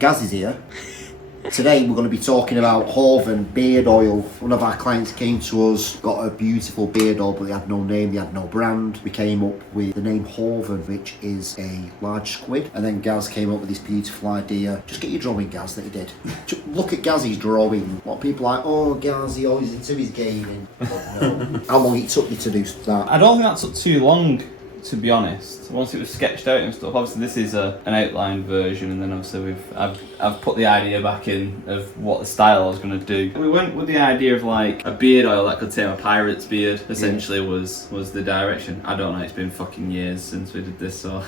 Gaz is here. Today we're going to be talking about Hoven beard oil. One of our clients came to us, got a beautiful beard oil, but they had no name, they had no brand. We came up with the name Hoven, which is a large squid. And then Gaz came up with this beautiful idea. Just get your drawing, Gaz, that he did. Look at Gaz's drawing. A lot of people are like, oh, Gaz, he always into his gaming. But no. How long it took you to do that? I don't think that took too long, to be honest. Once it was sketched out and stuff, obviously this is an outlined version, and then obviously I've put the idea back in of what the style I was going to do. We went with the idea of like a beard oil that could tame a pirate's beard, essentially was the direction. I don't know, it's been fucking years since we did this, so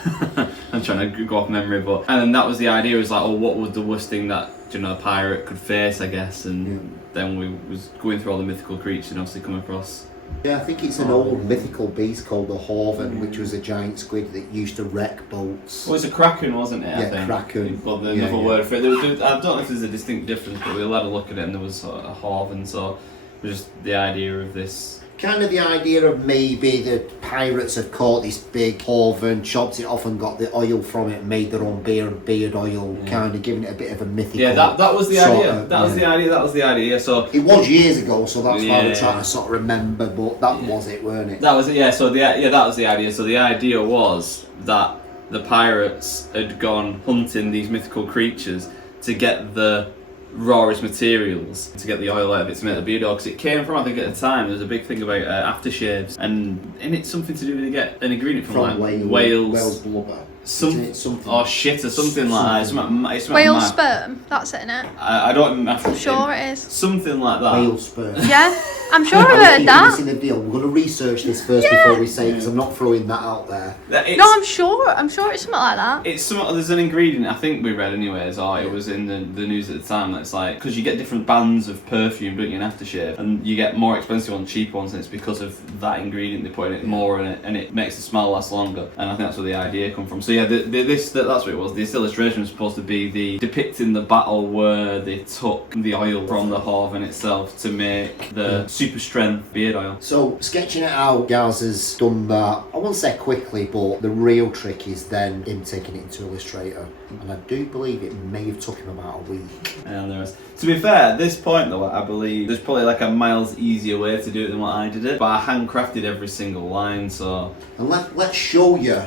I'm trying to go off memory, but and then that was the idea, was like, oh, what was the worst thing that, you know, a pirate could face, I guess, and then we was going through all the mythical creatures and obviously come across. Yeah, I think it's an old mythical beast called the Hoven, which was a giant squid that used to wreck boats. Well, it was a kraken, wasn't it? Yeah, I think. kraken. But another word for it. I don't know if there's a distinct difference, but we had a look at it and there was a Hoven, so it was just the idea of this. Kind of the idea of maybe the pirates have caught this big Hoven, chopped it off and got the oil from it and made their own beard oil, kind of giving it a bit of a mythical. Yeah, that was the idea. That was the idea. So it was years ago, so that's why we're trying to sort of remember. But that was it, weren't it? That was it. Yeah. So that was the idea. So the idea was that the pirates had gone hunting these mythical creatures to get the rawest materials to get the oil out of it to make the beard oil, because it came from, I think at the time there was a big thing about aftershaves, and it's something to do with, you get an ingredient from like whales blubber, something or shit or something like that. Whale sperm, that's it, innit? I don't. I'm sure it is. Something like that. Whale sperm. Yeah, I'm sure I heard that. In the deal. We're going to research this first before we say it, because I'm not throwing that out there. No, I'm sure it's something like that. It's some. There's an ingredient I think we read anyways, or it was in the news at the time. That's like, because you get different bands of perfume, don't you, in aftershave, and you get more expensive ones, cheaper ones, and it's because of that ingredient they put in it more in it, and it makes the smell last longer. And I think that's where the idea come from. So yeah, that's what it was. This illustration was supposed to be depicting the battle where they took the oil from the Hoven itself to make the super strength beard oil. So sketching it out, Gaz has done that. I won't say quickly, but the real trick is then him taking it into Illustrator, and I do believe it may have took him about a week. And there was. To be fair, at this point though, I believe there's probably like a miles easier way to do it than what I did it. But I handcrafted every single line, so. And let's show you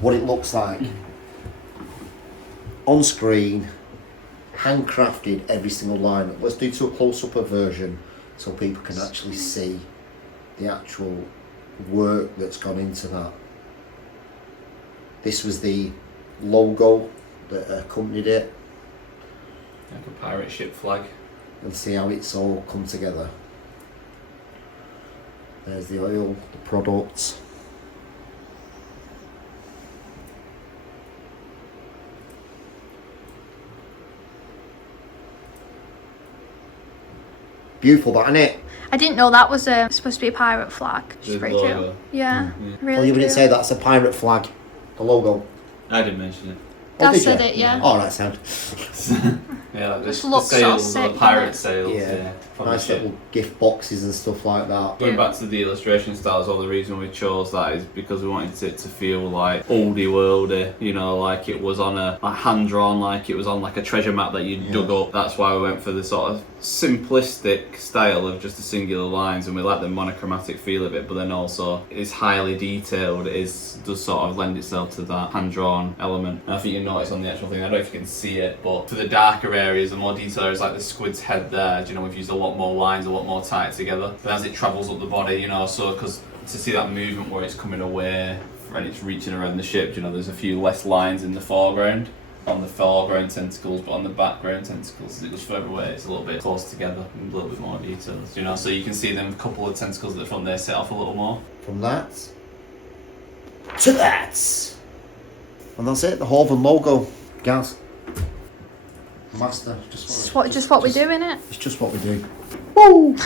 what it looks like. On screen, handcrafted every single line. Let's do to a close-up version so people can actually see the actual work that's gone into that. This was the logo that accompanied it. Like a pirate ship flag. And see how it's all come together. There's the oil, the products. Beautiful, that, isn't it? I didn't know that was supposed to be a pirate flag. It's pretty logo. cool. Yeah, really. Oh, you cool. didn't say that's a pirate flag, the logo. I didn't mention it. Dad said it, yeah. Oh, that sound. Yeah, like Just the looks sails, so sick, the pirate doesn't sails. Yeah. From Nice the ship. little gift boxes and stuff like that. Going back to the illustration style, the reason we chose that is because we wanted it to feel like oldie worldy, you know, like it was on a hand drawn, like it was on like a treasure map that you dug up. That's why we went for the sort of simplistic style of just the singular lines, and we like the monochromatic feel of it, but then also it's highly detailed. Does sort of lend itself to that hand drawn element. And I think you notice on the actual thing, I don't know if you can see it, but for the darker areas, the more detail areas, like the squid's head there, you know, we've used a lot more lines, a lot more tight together. But as it travels up the body, you know, so because to see that movement where it's coming away and it's reaching around the ship, you know, there's a few less lines in the foreground, on the foreground tentacles, but on the background tentacles, as it goes further away, it's a little bit close together, and a little bit more details, you know, so you can see them, a couple of tentacles at the front there set off a little more. From that to that. And that's it, the Hoven logo. Gaz. Master. Just what we do, innit? It's just what we do. Woo!